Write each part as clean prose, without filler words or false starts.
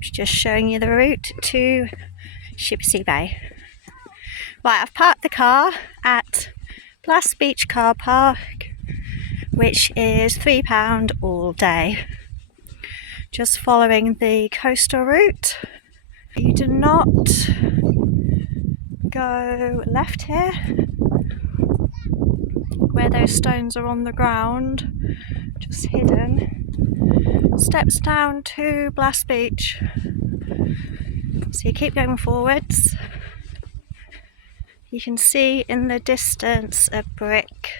Just showing you the route to Shippersea Bay. Right, I've parked the car at Blast Beach car park, which is £3 all day. Just following the coastal route. You do not go left here, where those stones are on the ground, just hidden. Steps down to Blast Beach. So you keep going forwards. You can see in the distance a brick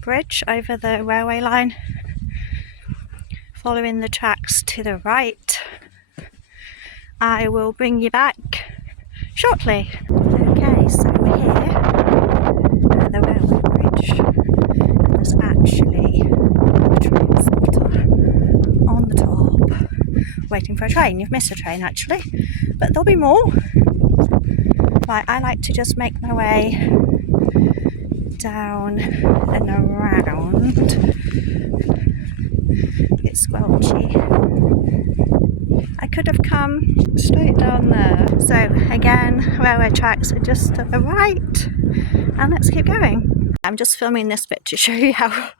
bridge over the railway line. Following the tracks to the right. I will bring you back shortly. Okay, so we're here at the railway bridge, and there's actually a train spotter on the top, waiting for a train. You've missed a train actually, but there'll be more. Right, I like to just make my way down and around. It's squelchy. I could have come straight down there. So again, railway tracks are just to the right, and let's keep going. I'm just filming this bit to show you how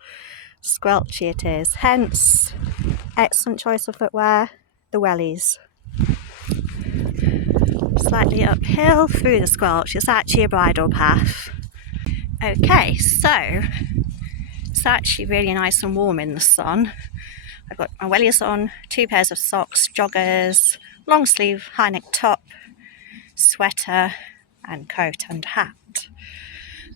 squelchy it is. Hence, excellent choice of footwear, the wellies. Slightly uphill through the squelch. It's actually a bridle path. Okay, so it's actually really nice and warm in the sun. I've got my wellies on, 2 pairs of socks, joggers, long sleeve high neck top, sweater and coat and hat.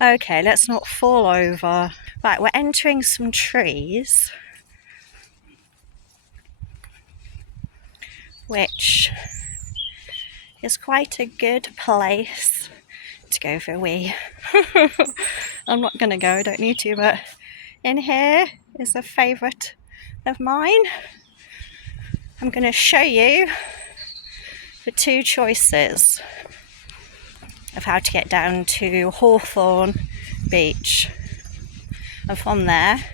Okay, let's not fall over. Right, we're entering some trees, which is quite a good place to go for a wee. I'm not going to go, don't need to, but in here is a favourite of mine. I'm going to show you the 2 choices of how to get down to Hawthorne Beach, and from there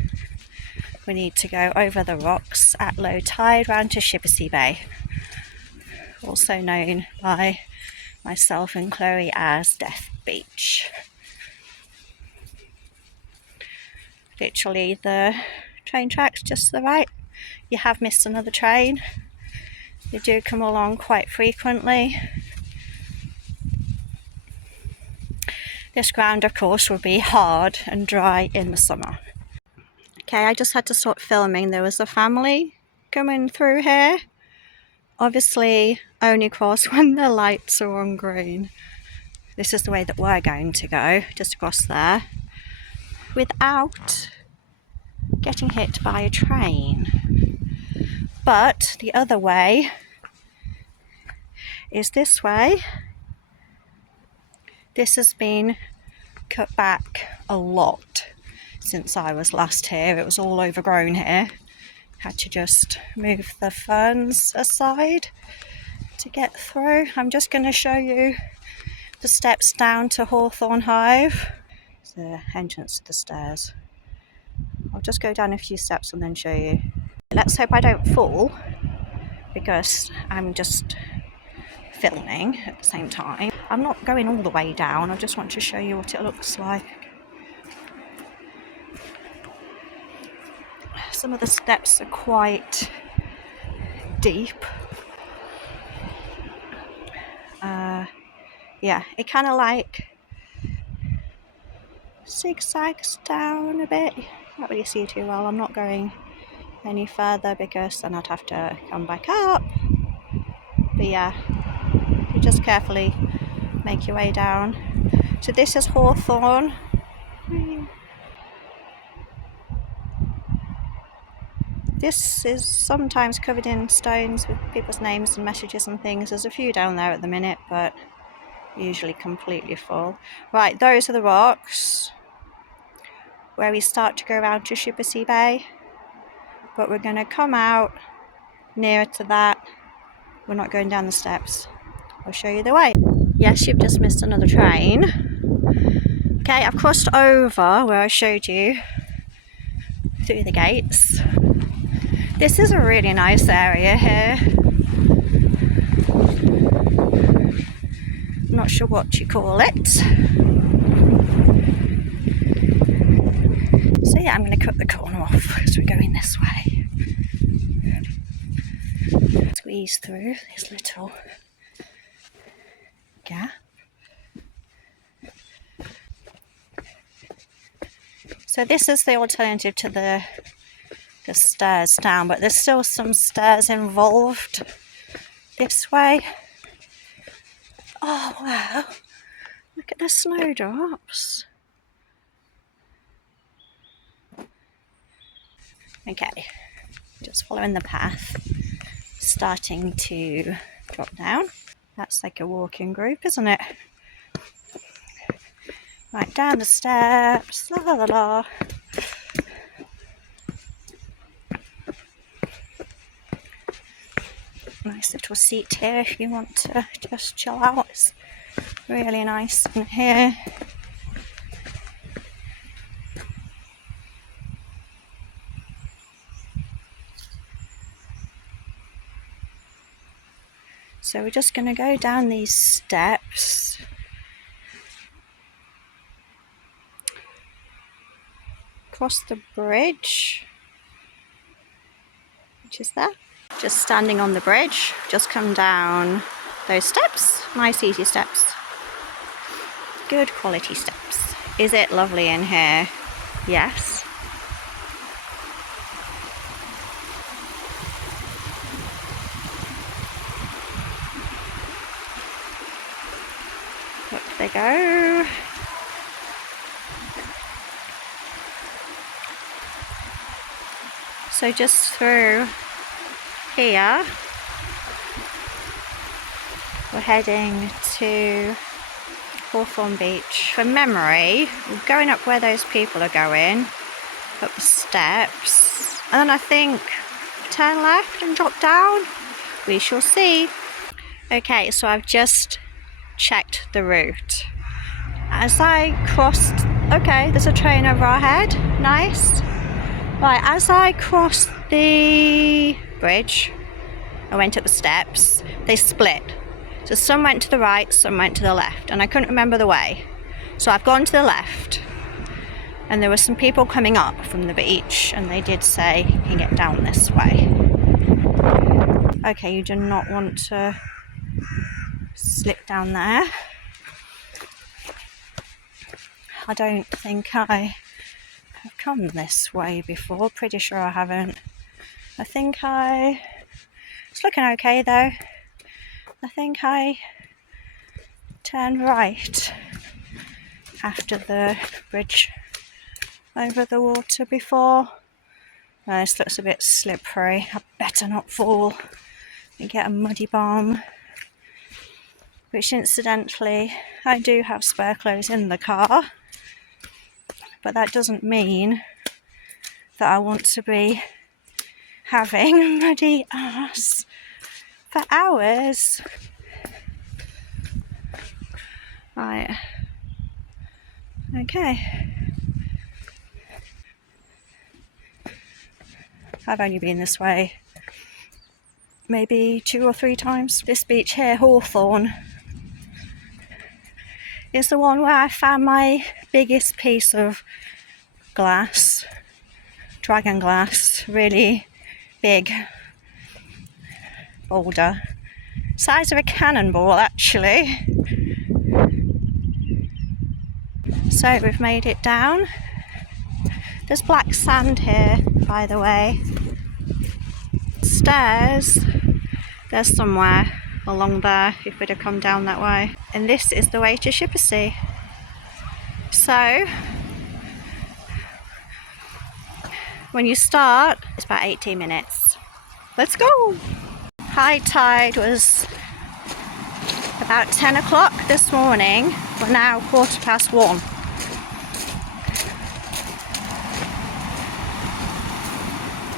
we need to go over the rocks at low tide round to Shippersea Bay, also known by myself and Chloe as Death Beach. Literally the train tracks just to the right. You have missed another train. They do come along quite frequently. This ground of course will be hard and dry in the summer. Okay, I just had to stop filming. There was a family coming through here. Obviously only cross when the lights are on green. This is the way that we're going to go, just across there, without getting hit by a train. But the other way is this way. This has been cut back a lot since I was last here. It was all overgrown here. Had to just move the ferns aside to get through. I'm just going to show you the steps down to Hawthorne Hive. It's the entrance to the stairs. I'll just go down a few steps and then show you. Let's hope I don't fall, because I'm just filming at the same time. I'm not going all the way down, I just want to show you what it looks like. Some of the steps are quite deep. Yeah, it kind of like zigzags down a bit. Can't really see too well. I'm not going any further because then I'd have to come back up. But yeah, you just carefully make your way down. So this is Hawthorne. This is sometimes covered in stones with people's names and messages and things. There's a few down there at the minute, but usually completely full. Right, those are the rocks where we start to go around to Shippersea Bay, but we're going to come out nearer to that. We're not going down the steps. I'll show you the way. Yes, you've just missed another train. Okay, I've crossed over where I showed you through the gates. This is a really nice area here. I'm not sure what you call it. So yeah, I'm going to cut the corner off because we're going this way. Squeeze through this little gap. So this is the alternative to the stairs down, but there's still some stairs involved this way. Oh wow, look at the snowdrops. Okay, just following the path, starting to drop down. That's like a walking group, isn't it? Right, down the steps, la la la. Nice little seat here if you want to just chill out. It's really nice in here. So we're just going to go down these steps. Across the bridge, which is there. Just standing on the bridge, just come down those steps. Nice easy steps. Good quality steps. Is it lovely in here? Yes. Up they go. So just through here, we're heading to Hawthorne Beach. From memory, we're going up where those people are going, up the steps, and then I think turn left and drop down. We shall see. Okay, so I've just checked the route. As I crossed, okay, there's a train over our head, nice. Right, as I crossed the bridge, I went up the steps, they split. So some went to the right, some went to the left, and I couldn't remember the way. So I've gone to the left, and there were some people coming up from the beach, and they did say, you can get down this way. Okay, you do not want to slip down there. I don't think I have come this way before, pretty sure I haven't. I think it's looking okay though. I think I turned right after the bridge over the water before. This looks a bit slippery. I better not fall and get a muddy bomb. Which incidentally, I do have spare clothes in the car. But that doesn't mean that I want to be having a muddy ass for hours. Right. Okay. I've only been this way maybe 2 or 3 times. This beach here, Hawthorne, is the one where I found my biggest piece of glass, dragon glass, really big boulder, size of a cannonball actually. So we've made it down. There's black sand here, by the way. Stairs, there's somewhere along there if we'd have come down that way. And this is the way to Shippersea. So when you start, it's about 18 minutes. Let's go! High tide was about 10 o'clock this morning. We're now 1:15.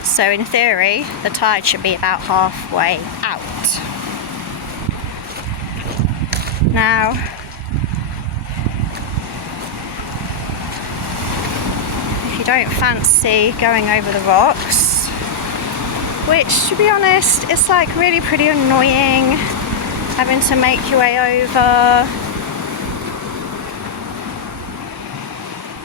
So in theory, the tide should be about halfway out. Now, if you don't fancy going over the rocks, which, to be honest, it's like really pretty annoying having to make your way over.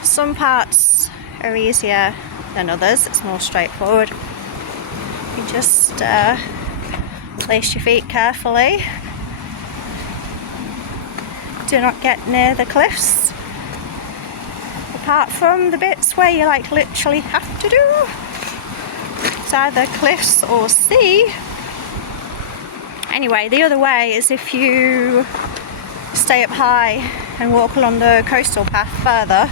Some parts are easier than others, it's more straightforward. You just place your feet carefully. Do not get near the cliffs, apart from the bits where you like literally have to do. It's either cliffs or sea. Anyway, the other way is if you stay up high and walk along the coastal path further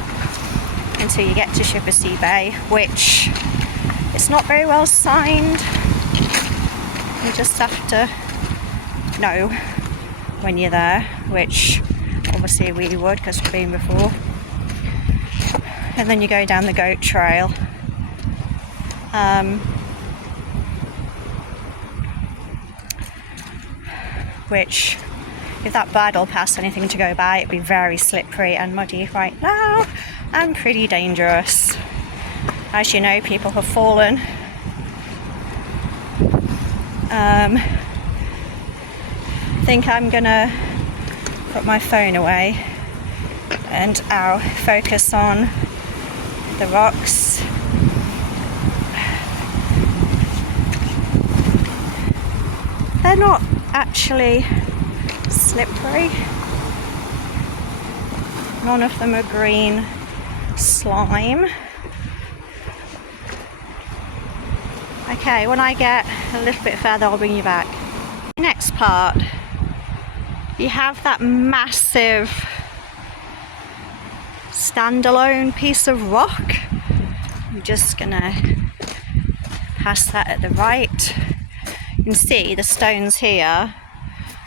until you get to Shippersea Bay, which is not very well signed. You just have to know when you're there, which obviously we would because we've been before. And then you go down the goat trail. Which, if that bridle passed anything to go by, it'd be very slippery and muddy right now and pretty dangerous. As you know, people have fallen. I think I'm gonna put my phone away and I'll focus on the rocks. They're not actually slippery. None of them are green slime. Okay, when I get a little bit further, I'll bring you back. Next part, you have that massive standalone piece of rock. I'm just gonna pass that at the right. You can see the stones here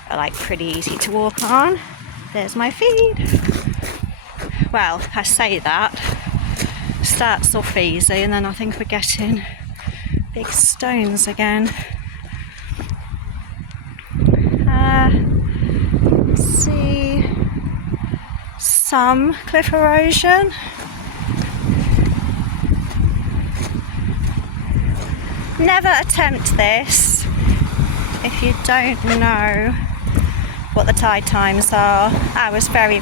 are like pretty easy to walk on. There's my feet. Well, I say that, starts off easy and then I think we're getting big stones again. See some cliff erosion. Never attempt this if you don't know what the tide times are. I was very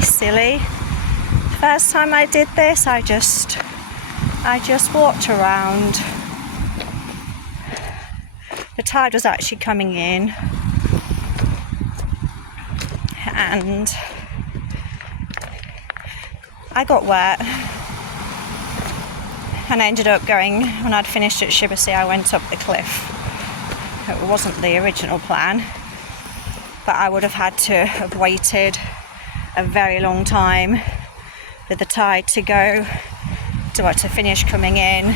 silly. First time I did this, I just walked around. The tide was actually coming in and I got wet and I ended up going, when I'd finished at Shippersea, I went up the cliff. It wasn't the original plan, but I would have had to have waited a very long time for the tide to go to finish coming in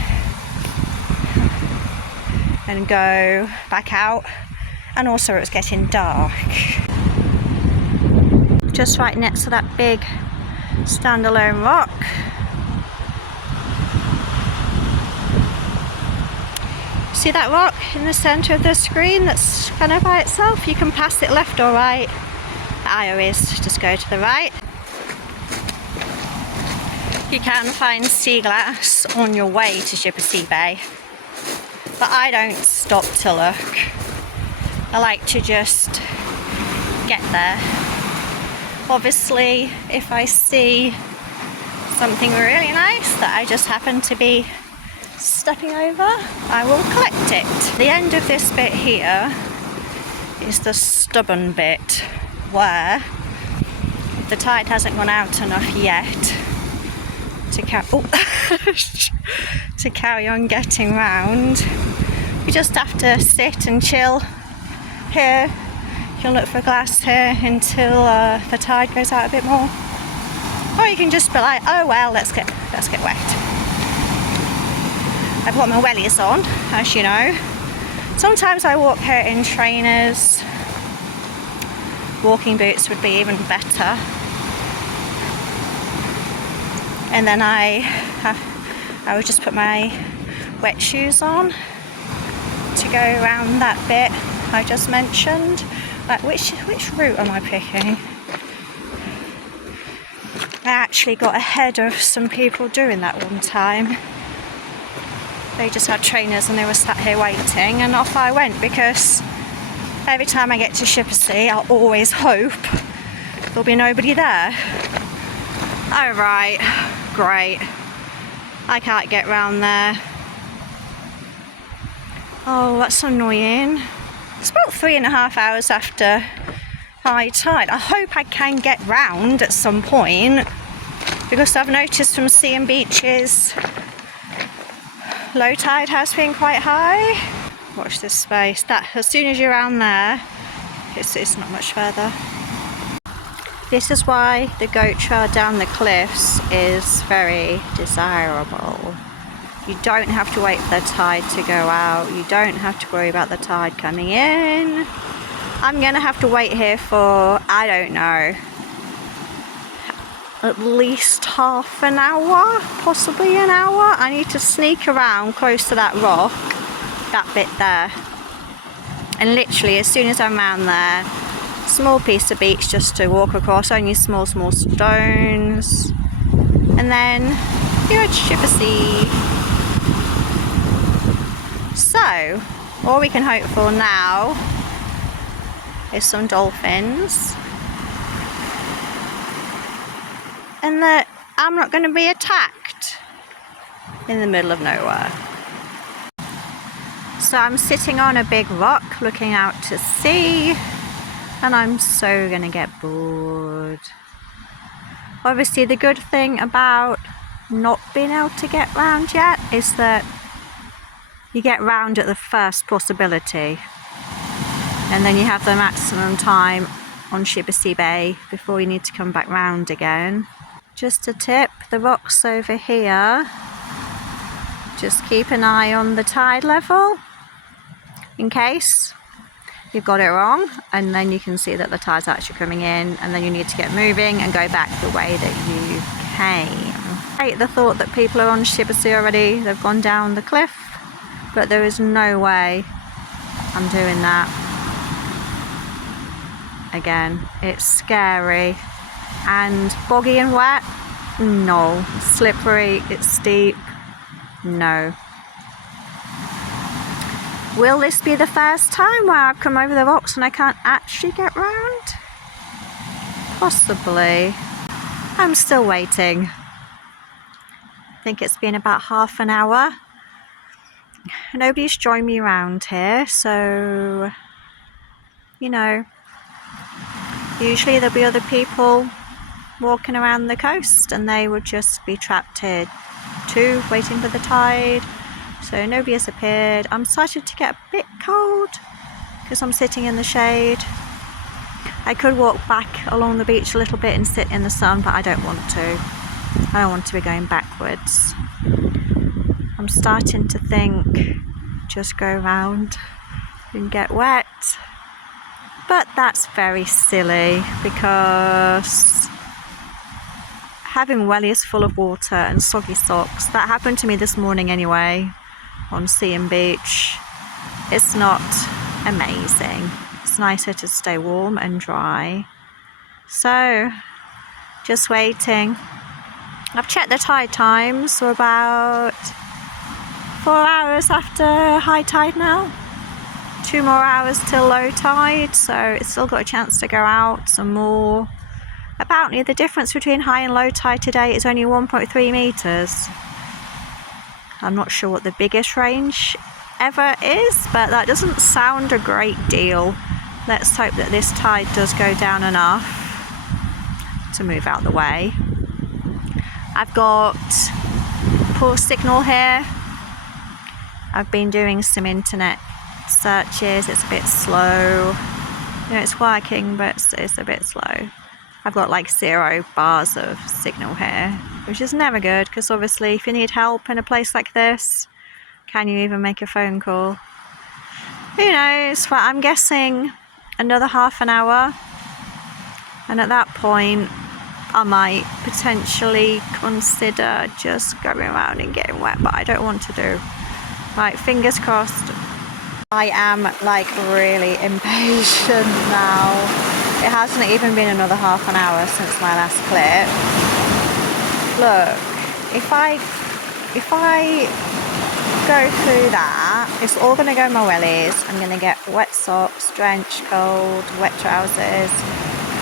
and go back out, and also it was getting dark. Just right next to that big standalone rock. See that rock in the centre of the screen that's kind of by itself? You can pass it left or right. I always just go to the right. You can find sea glass on your way to Shippersea Bay, but I don't stop to look. I like to just get there. Obviously, if I see something really nice that I just happen to be stepping over, I will collect it. The end of this bit here is the stubborn bit where the tide hasn't gone out enough yet to carry on getting round. You just have to sit and chill here. You can look for glass here until the tide goes out a bit more, or you can just be like, oh well, let's get wet. I've got my wellies on, as you know. Sometimes I walk here in trainers. Walking boots would be even better. And then I would just put my wet shoes on to go around that bit I just mentioned. Like, which route am I picking? I actually got ahead of some people doing that one time. They just had trainers and they were sat here waiting, and off I went, because every time I get to Shippersea I always hope there'll be nobody there. Oh right, great. I can't get round there. Oh, that's annoying. It's about 3.5 hours after high tide. I hope I can get round at some point, because I've noticed from seeing beaches, low tide has been quite high. Watch this space. That, as soon as you're around there, it's not much further. This is why the goat trail down the cliffs is very desirable. You don't have to wait for the tide to go out. You don't have to worry about the tide coming in. I'm gonna have to wait here for, I don't know, at least half an hour, possibly an hour. I need to sneak around close to that rock, that bit there. And literally, as soon as I'm around there, small piece of beach just to walk across, only small stones. And then you're at Shippersea. So, all we can hope for now is some dolphins, and that I'm not going to be attacked in the middle of nowhere. So I'm sitting on a big rock looking out to sea, and I'm so going to get bored. Obviously the good thing about not being able to get round yet is that you get round at the first possibility, and then you have the maximum time on Shippersea Bay before you need to come back round again. Just a tip, the rocks over here, just keep an eye on the tide level in case you've got it wrong, and then you can see that the tide's actually coming in, and then you need to get moving and go back the way that you came. I hate the thought that people are on Shippersea already, they've gone down the cliff, but there is no way I'm doing that again. It's scary and boggy and wet. No. Slippery, it's steep. No. Will this be the first time where I've come over the rocks and I can't actually get round? Possibly. I'm still waiting. I think it's been about half an hour. Nobody's joined me around here, so, you know, usually there'll be other people walking around the coast, and they would just be trapped here too, waiting for the tide. So nobody has appeared. I'm starting to get a bit cold because I'm sitting in the shade. I could walk back along the beach a little bit and sit in the sun, but I don't want to. I don't want to be going backwards. I'm starting to think, just go round and get wet. But that's very silly, because having wellies full of water and soggy socks, that happened to me this morning anyway, on sea and beach. It's not amazing. It's nicer to stay warm and dry. So, just waiting. I've checked the tide times, so about 4 hours after high tide now. 2 more hours till low tide, so it's still got a chance to go out some more. Apparently the difference between high and low tide today is only 1.3 meters. I'm not sure what the biggest range ever is, but that doesn't sound a great deal. Let's hope that this tide does go down enough to move out the way. I've got poor signal here. I've been doing some internet searches. It's a bit slow. You know, it's working, but it's a bit slow. I've got like 0 bars of signal here, which is never good, because obviously if you need help in a place like this, can you even make a phone call? Who knows, but I'm guessing another half an hour, and at that point I might potentially consider just going around and getting wet, but I don't want to do. Right, fingers crossed. I am like really impatient now. It hasn't even been another half an hour since my last clip. Look, if I go through that. It's all going to go in my wellies. I'm going to get wet socks, drenched, cold, wet trousers.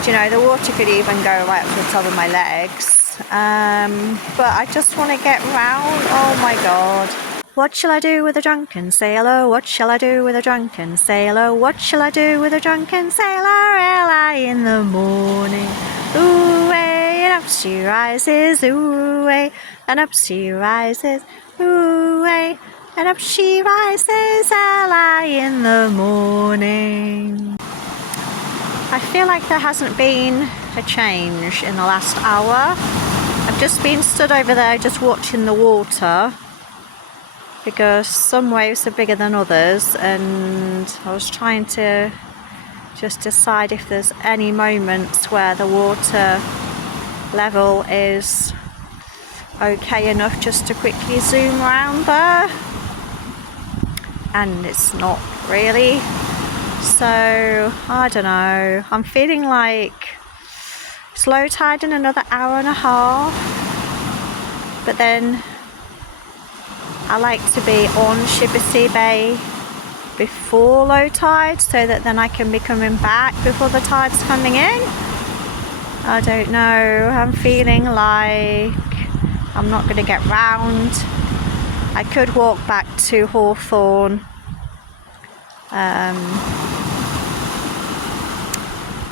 Do you know, the water could even go right up to the top of my legs. But I just want to get round. Oh my God. What shall I do with a drunken sailor? What shall I do with a drunken sailor? What shall I do with a drunken sailor early in the morning? Ooh-way, and up she rises, ooh-way, and up she rises, ooh-way, and up she rises early in the morning. I feel like there hasn't been a change in the last hour. I've just been stood over there just watching the water, because some waves are bigger than others, and I was trying to just decide if there's any moments where the water level is okay enough just to quickly zoom around there, and it's not really. So I don't know, I'm feeling like it's low tide in another hour and a half, but then I like to be on Shippersea Bay before low tide, so that then I can be coming back before the tide's coming in. I don't know, I'm feeling like I'm not going to get round. I could walk back to Hawthorne,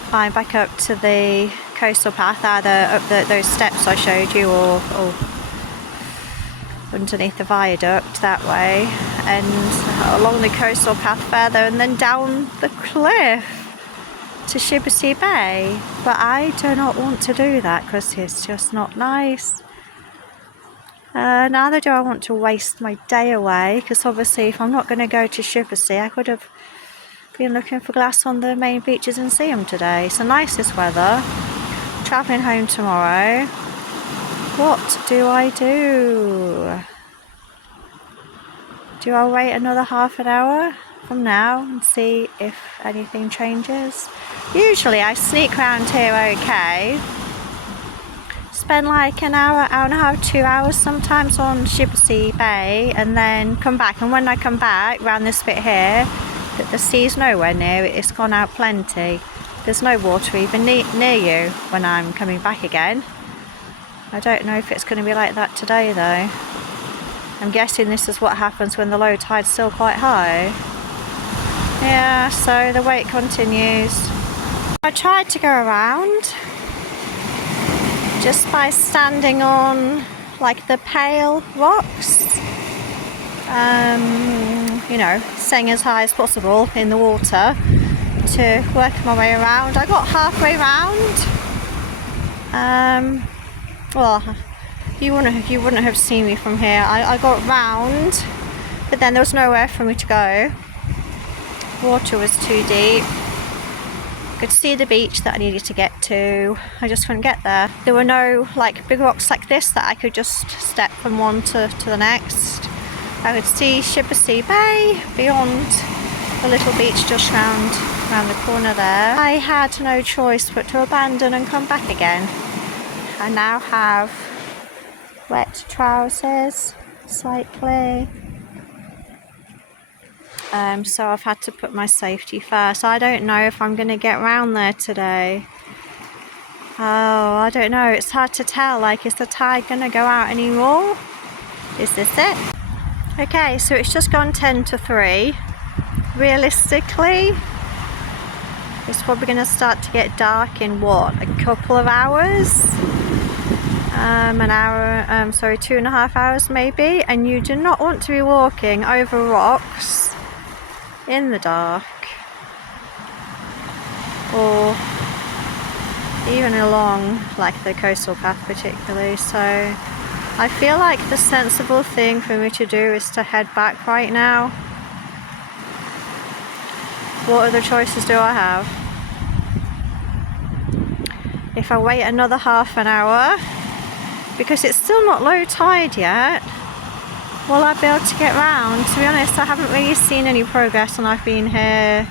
climb back up to the coastal path, either up those steps I showed you, or underneath the viaduct that way, and along the coastal path further, and then down the cliff to Shippersea Bay. But I do not want to do that because it's just not nice. Neither do I want to waste my day away, because obviously if I'm not going to go to Shippersea, I could have been looking for glass on the main beaches and see them today. It's the nicest weather. Travelling home tomorrow. What do I do? Do I wait another half an hour from now and see if anything changes? Usually I sneak around here okay. Spend like an hour, hour and a half, 2 hours sometimes on Shippersea Bay, and then come back. And when I come back round this bit here, the sea's nowhere near it, it's gone out plenty. There's no water even near you when I'm coming back again. I don't know if it's going to be like that today though. I'm guessing this is what happens when the low tide's still quite high. Yeah, so the wait continues. I tried to go around just by standing on like the pale rocks, you know, staying as high as possible in the water to work my way around. I got halfway round. Well, you wouldn't have seen me from here. I got round, but then there was nowhere for me to go. Water was too deep. Could see the beach that I needed to get to. I just couldn't get there. There were no like big rocks like this that I could just step from one to the next. I could see Shippersea Bay beyond the little beach just round the corner there. I had no choice but to abandon and come back again. I now have wet trousers, slightly. So I've had to put my safety first. I don't know if I'm going to get round there today. Oh, I don't know. It's hard to tell. Like, is the tide going to go out anymore? Is this it? Okay, so it's just gone 10 to 3. Realistically, it's probably going to start to get dark in what, a couple of hours? An hour, 2.5 hours maybe. And you do not want to be walking over rocks in the dark, or even along like the coastal path particularly. So I feel like the sensible thing for me to do is to head back right now. What other choices do I have? If I wait another half an hour, because it's still not low tide yet, will I be able to get round? To be honest, I haven't really seen any progress, and I've been here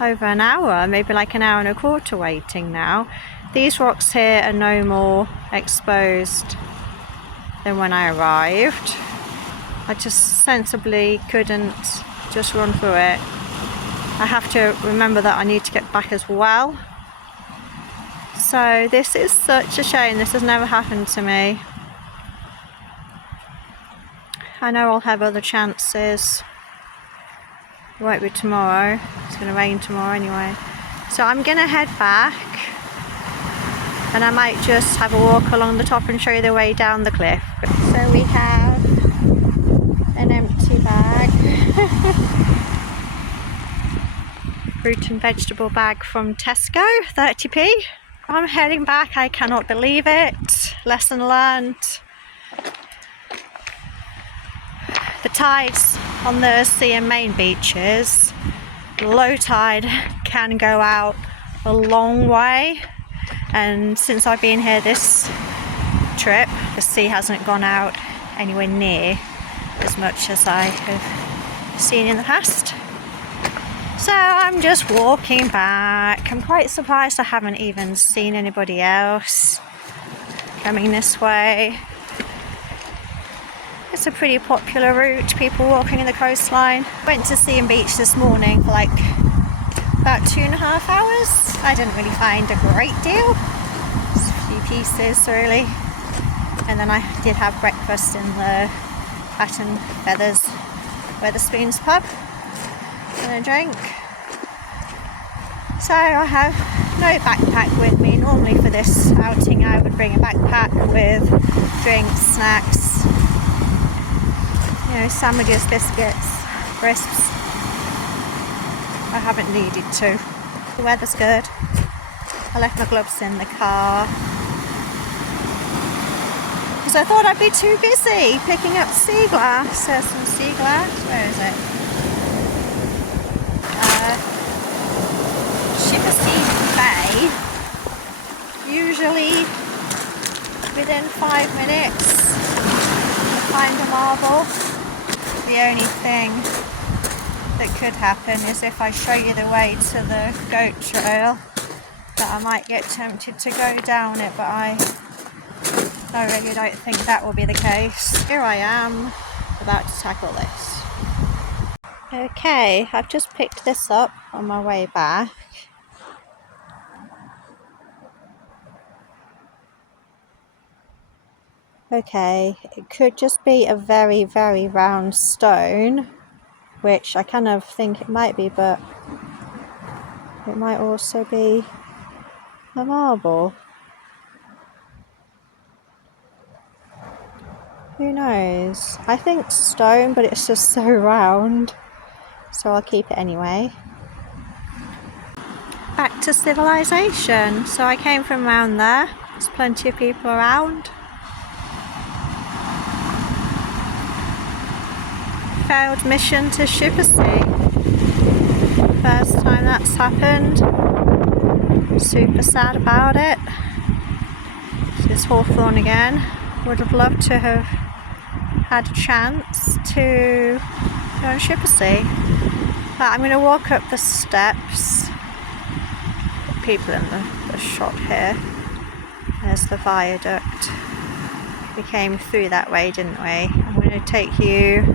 over an hour, maybe like an hour and a quarter waiting now. These rocks here are no more exposed than when I arrived. I just sensibly couldn't just run through it. I have to remember that I need to get back as well. So this is such a shame. This has never happened to me. I know I'll have other chances. It won't be tomorrow. It's going to rain tomorrow anyway. So I'm going to head back. And I might just have a walk along the top and show you the way down the cliff. So we have an empty bag. Fruit and vegetable bag from Tesco, 30p. I'm heading back, I cannot believe it. Lesson learned. The tides on the sea and main beaches, low tide can go out a long way. And since I've been here this trip, the sea hasn't gone out anywhere near as much as I have seen in the past. So I'm just walking back. I'm quite surprised I haven't even seen anybody else coming this way. It's a pretty popular route, people walking in the coastline. Went to Sea and Beach this morning for like about 2.5 hours. I didn't really find a great deal. Just a few pieces really. And then I did have breakfast in the Hat and Feathers Wetherspoons pub and a drink. So I have no backpack with me. Normally for this outing I would bring a backpack with drinks, snacks, you know, sandwiches, biscuits, crisps. I haven't needed to. The weather's good. I left my gloves in the car because I thought I'd be too busy picking up sea glass. There's some sea glass. Where is it? Shippersea Bay. Usually within 5 minutes I find a marble. The only thing that could happen is if I show you the way to the goat trail, that I might get tempted to go down it, but I really don't think that will be the case. Here I am about to tackle this. Okay, I've just picked this up on my way back. Okay, it could just be a very, very round stone, which I kind of think it might be, but it might also be a marble. Who knows? I think stone, but it's just so round, so I'll keep it anyway. Back to civilization. So I came from around there. There's plenty of people around. Failed mission to Shippersea. First time that's happened. Super sad about it. This Hawthorn again. Would have loved to have had a chance to go on Shippersea. But I'm going to walk up the steps. People in the shot here. There's the viaduct. We came through that way, didn't we? I'm going to take you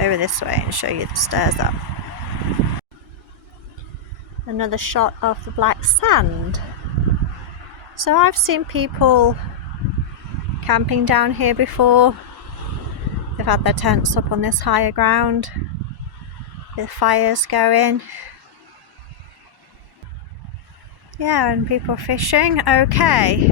over this way and show you the stairs up. Another shot of the black sand. So I've seen people camping down here before. They've had their tents up on this higher ground with fires going. Yeah, and people fishing. Okay,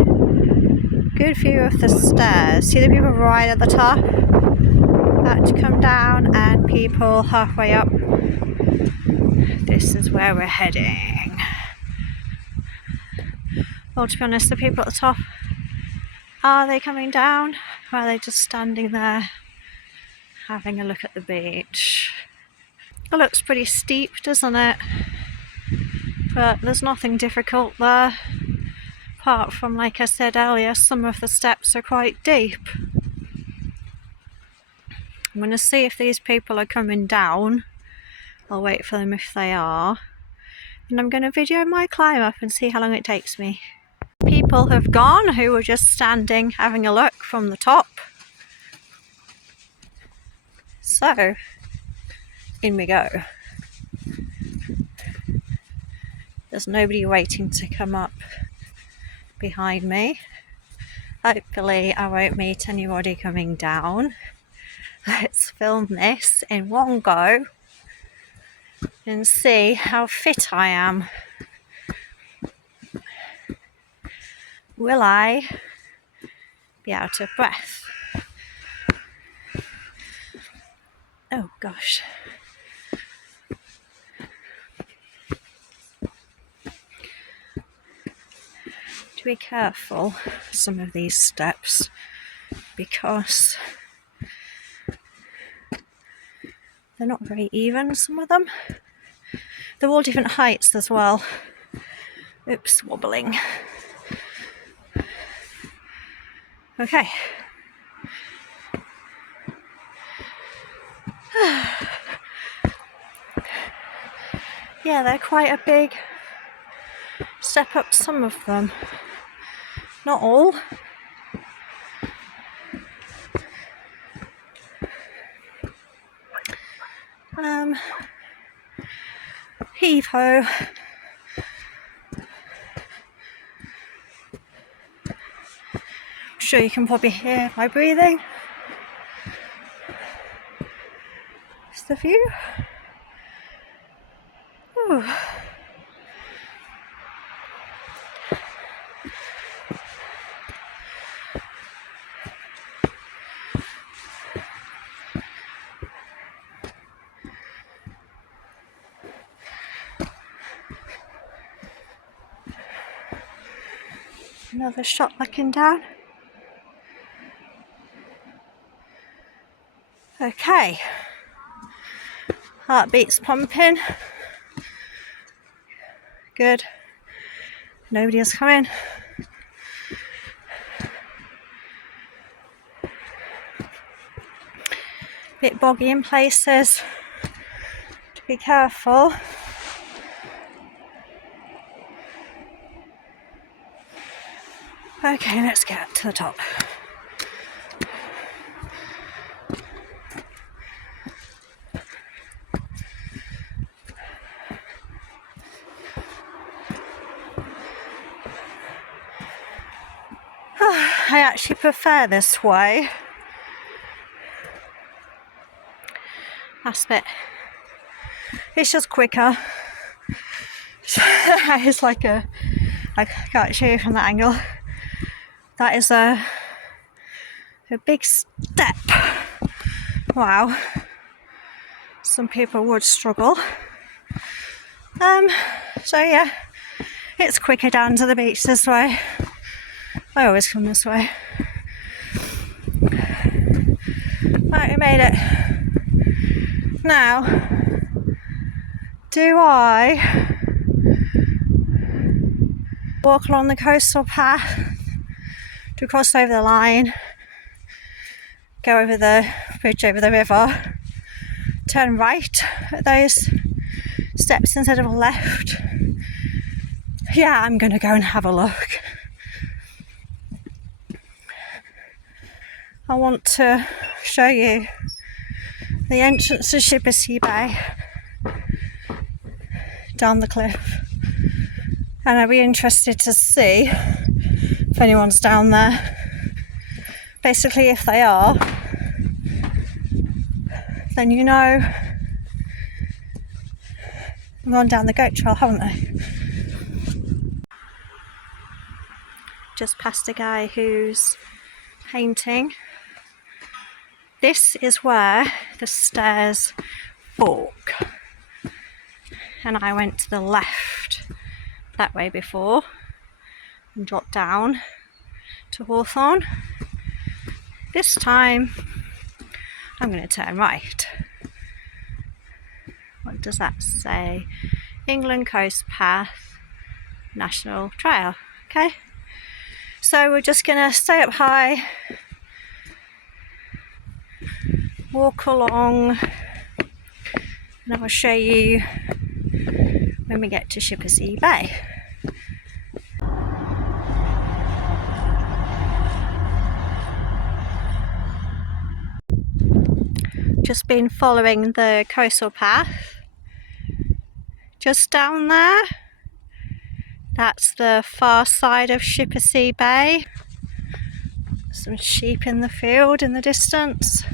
good view of the stairs. See the people right at the top? About to come down, and people halfway up. This is where we're heading. Well, to be honest, the people at the top, are they coming down? Or are they just standing there having a look at the beach? It looks pretty steep, doesn't it? But there's nothing difficult there. Apart from, like I said earlier, some of the steps are quite deep. I'm going to see if these people are coming down. I'll wait for them if they are. And I'm going to video my climb up and see how long it takes me. People have gone who were just standing having a look from the top. So, in we go. There's nobody waiting to come up behind me. Hopefully I won't meet anybody coming down. Let's film this in one go and see how fit I am. Will I be out of breath? Oh gosh. To be careful some of these steps because they're not very even, some of them. They're all different heights as well. Oops, wobbling. Okay. Yeah, they're quite a big step up, some of them. Not all. Heave ho. I'm sure you can probably hear my breathing. It's the view. Ooh. Another shot looking down. Okay. Heartbeat's pumping. Good. Nobody is coming. Bit boggy in places. To be careful. Okay, let's get to the top. I actually prefer this way. Last bit. It's just quicker. It's like I can't show you from that angle. That is a big step. Wow. Some people would struggle. So yeah, it's quicker down to the beach this way. I always come this way. Right, we made it. Now, do I walk along the coastal path to cross over the line, go over the bridge over the river, turn right at those steps instead of left? Yeah, I'm gonna go and have a look. I want to show you the entrance to Shippersea Bay down the cliff, and I'd be interested to see if anyone's down there. Basically, if they are, then you know they've gone down the goat trail, haven't they? Just past a guy who's painting. This is where the stairs fork, and I went to the left that way before and dropped down to Hawthorne. This time I'm going to turn right. What does that say? England Coast Path National Trail. Okay, so we're just going to stay up high, walk along, and I'll show you when we get to Shippersea Bay. just been following the coastal path. Just down there, that's the far side of Shippersea Bay. Some sheep in the field in the distance.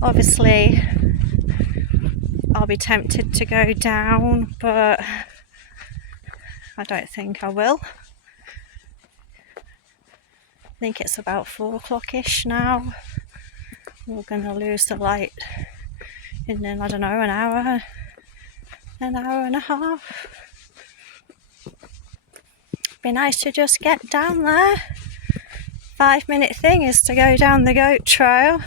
Obviously, I'll be tempted to go down, but I don't think I will. I think it's about 4 o'clock-ish now. We're going to lose the light in, I don't know, an hour and a half. Be nice to just get down there. 5-minute thing is to go down the goat trail.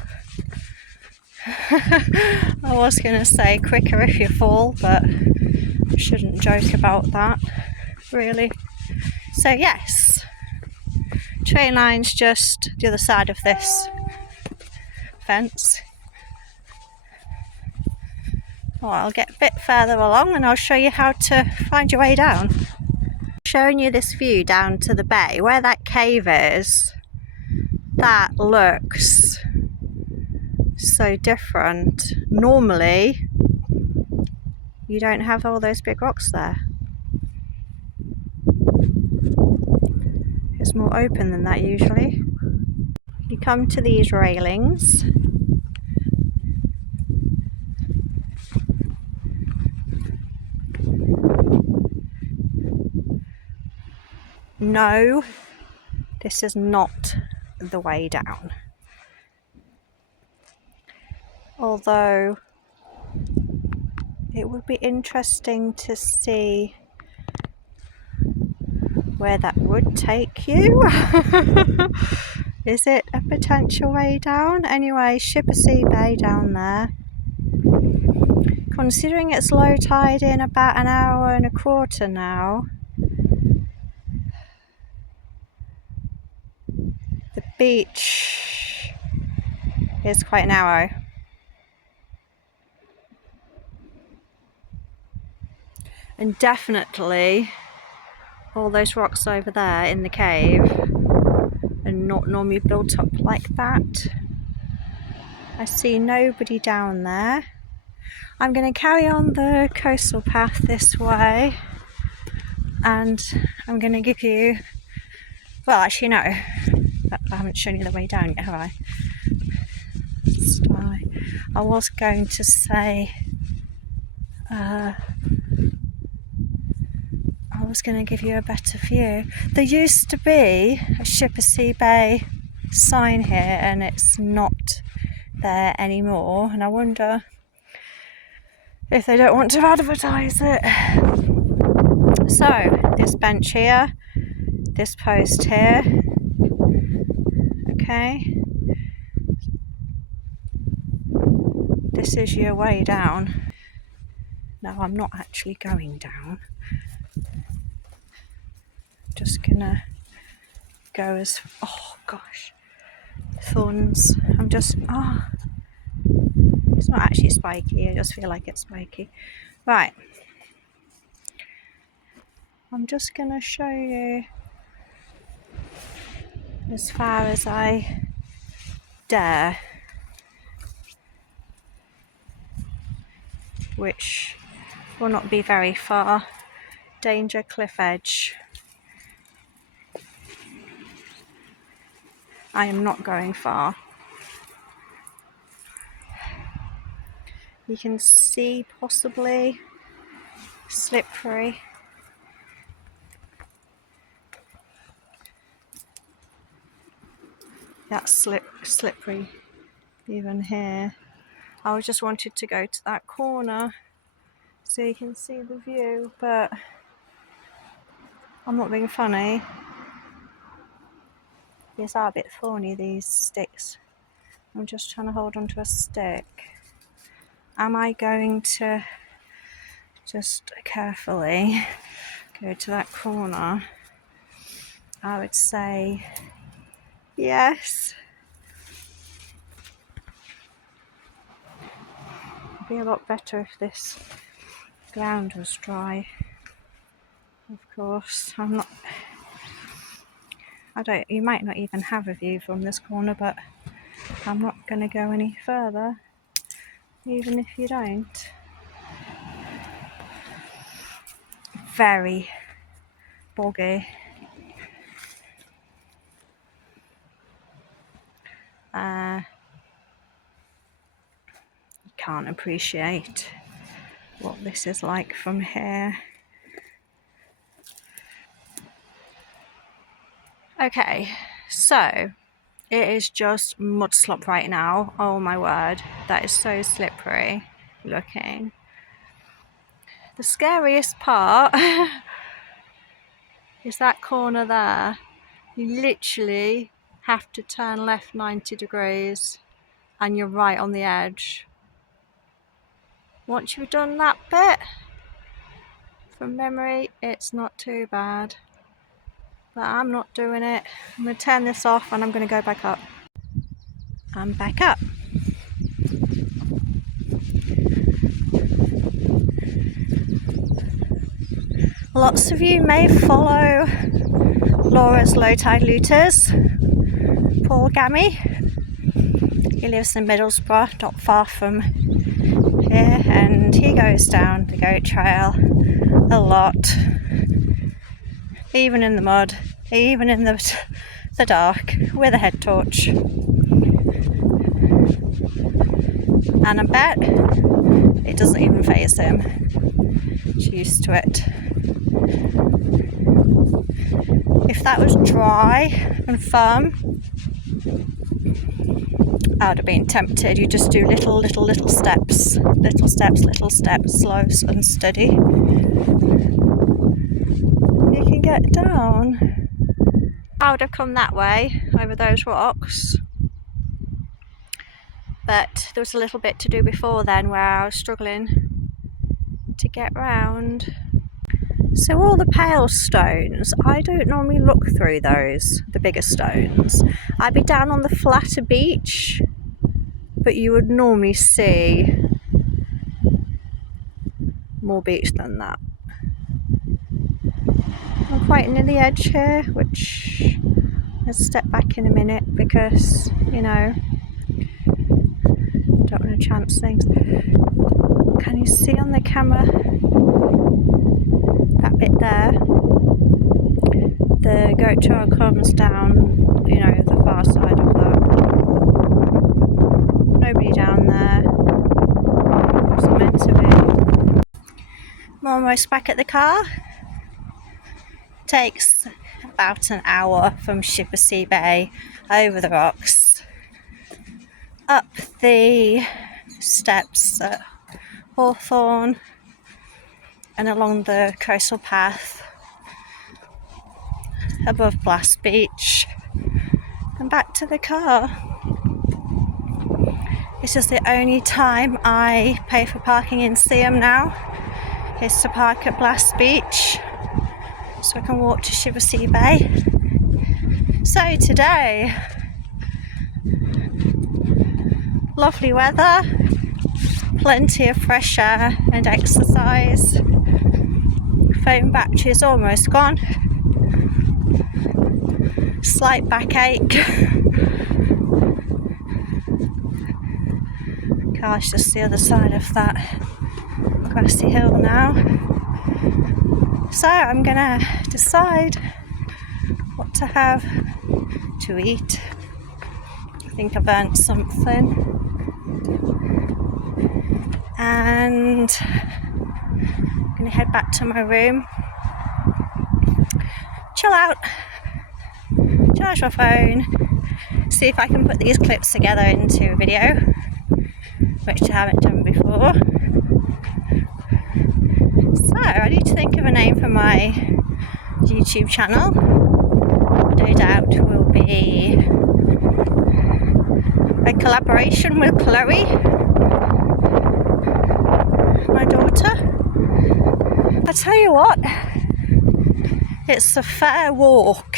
I was going to say quicker if you fall, but I shouldn't joke about that, really. So yes, train line's just the other side of this fence. Well, I'll get a bit further along and I'll show you how to find your way down. Showing you this view down to the bay, where that cave is, that looks so different. Normally, you don't have all those big rocks there. It's more open than that usually. You come to these railings. No, this is not the way down. Although it would be interesting to see where that would take you. Is it a potential way down? Anyway, Shippersea Bay down there. Considering it's low tide in about an hour and a quarter now, the beach is quite narrow. And definitely all those rocks over there in the cave are not normally built up like that. I see nobody down there. I'm going to carry on the coastal path this way, and I'm going to give you, well, actually no, I haven't shown you the way down yet, have I? I was going to say, I was going to give you a better view. There used to be a Shippersea Bay sign here and it's not there anymore, and I wonder if they don't want to advertise it. So, this bench here, this post here, okay, this is your way down. No, I'm not actually going down. Just gonna go as, oh gosh, thorns. I'm just, it's not actually spiky, I just feel like it's spiky. Right, I'm just gonna show you as far as I dare, which will not be very far. Danger cliff edge. I am not going far. You can see possibly slippery. That's slippery even here. I just wanted to go to that corner so you can see the view, but I'm not being funny. These are a bit thorny, these sticks. I'm just trying to hold onto a stick. Am I going to just carefully go to that corner? I would say yes. It'd be a lot better if this ground was dry. Of course, you might not even have a view from this corner, but I'm not going to go any further, even if you don't. Very boggy. You can't appreciate what this is like from here. Okay, so it is just mud slop right now. Oh my word, that is so slippery looking. The scariest part is that corner there. You literally have to turn left 90 degrees and you're right on the edge. Once you've done that bit, from memory, it's not too bad. But I'm not doing it. I'm going to turn this off and I'm going to go back up. I'm back up. Lots of you may follow Laura's Low Tide Looters, Paul Gammy. He lives in Middlesbrough, not far from here, and he goes down the goat trail a lot, even in the mud, even in the dark, with a head torch. And I bet it doesn't even faze him. He's used to it. If that was dry and firm, I would have been tempted. You just do little steps, slow and steady. You can get down. I would have come that way over those rocks, but there was a little bit to do before then where I was struggling to get round. So all the pale stones, I don't normally look through those, the bigger stones. I'd be down on the flatter beach, but you would normally see more beach than that. I'm quite near the edge here, which I'll step back in a minute because, you know, don't want to chance things. Can you see on the camera that bit there? The goat trail comes down, you know, the far side of that. Nobody down there. It's not meant to be. I'm almost back at the car. Takes about an hour from Shippersea Bay over the rocks, up the steps at Hawthorne and along the coastal path above Blast Beach and back to the car. This is the only time I pay for parking in Seaham now, is to park at Blast Beach so I can walk to Shippersea Bay. So today, lovely weather, plenty of fresh air and exercise. Phone battery is almost gone. Slight backache. Car's just the other side of that grassy hill now. So I'm gonna decide what to have to eat. I think I've earned something. And I'm gonna head back to my room, chill out, charge my phone, see if I can put these clips together into a video, which I haven't done before. So I need to think of a name for my YouTube channel. No doubt will be a collaboration with Chloe, my daughter. I tell you what, it's a fair walk.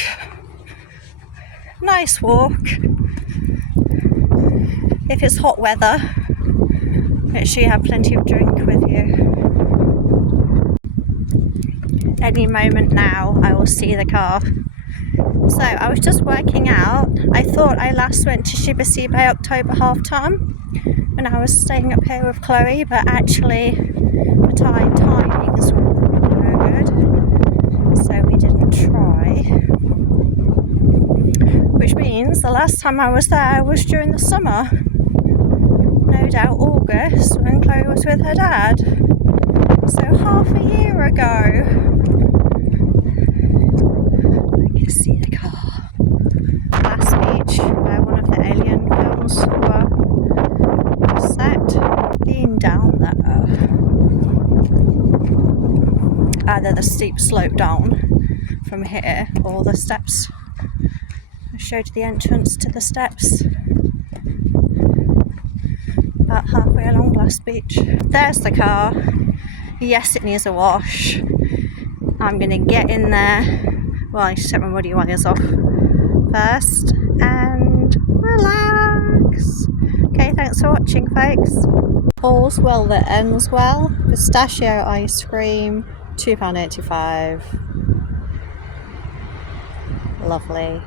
Nice walk. If it's hot weather, make sure you have plenty of drink with you. Any moment now I will see the car So I was just working out. I thought I last went to Shippersea Bay October half term when I was staying up here with Chloe, but actually the timings were no good, so we didn't try. Which means the last time I was there was during the summer. No doubt August, when Chloe was with her dad. So half a year ago. I can see the car. Last beach, where one of the Alien films were set. Being down there. Either the steep slope down from here or the steps. I showed you the entrance to the steps. About halfway along Glass Beach. There's the car. Yes, it needs a wash. I'm going to get in there. Well, I should take my muddy wires off first and relax. Okay, thanks for watching, folks. All's well that ends well. Pistachio ice cream, £2.85. Lovely.